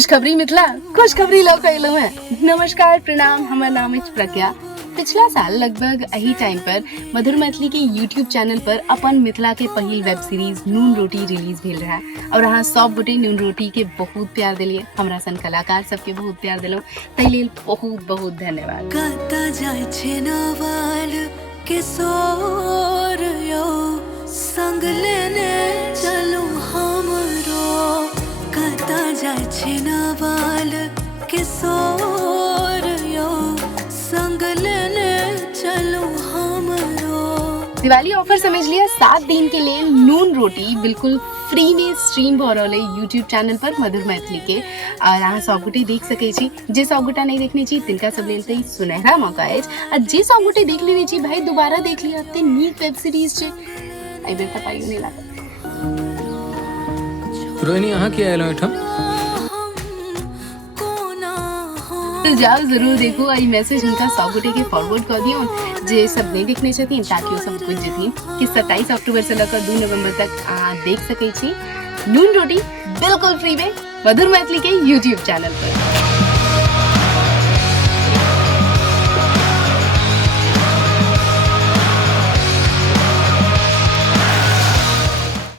खुशखबरी मिथिला, खुशखबरी लौ कैलू है। नमस्कार, प्रणाम, हमर नाम है प्रज्ञा। पिछला साल लगभग यही टाइम पर मधुर मैथिली के यूट्यूब चैनल पर अपन मिथिला के पहिल वेब सीरीज नून रोटी रिलीज भेल रहा और अहाँ सब गोटे नून रोटी के बहुत प्यार दिलिए, हमरा सन कलाकार सबके बहुत प्यार दिलो, तै लेल बहुत बहुत धन्यवाद। कता जाय छे नवाल किशोर यो संग लेने चलू हमरो, कता जाय छे नवाल किशोर यो संग लेने चलू हमरो। दिवाली ऑफर समझ लिया, 7 दिन के लिए नून रोटी बिल्कुल फ्री में स्ट्रीम भ रहल है यूट्यूब चैनल पर मधुर मैथिली के और अहाँ सब गोटे देख सकै छी। जे सब गोटा नहीं देखने छी तिनका सब लेल त सुनहरा मौका अछि आ जे सब गोटे देख लेने छी भाई दोबारा देख लिया, एते नीक वेब सीरीज छै, एहि बेर त पाइयो नहीं लागत। रोहिणी अहाँ के आयल एठम? तो जाओ जरूर देखो, आई मैसेज उनका सब गोटे के फॉरवर्ड कर दियो जे सब नहीं देखने छथिन ताकि वो सब बुझ जथिन कि 27 अक्टूबर से लेकर 2 नवंबर तक देख सकै छी नून रोटी बिल्कुल फ्री में मधुर मैथिली के यूट्यूब चैनल पर।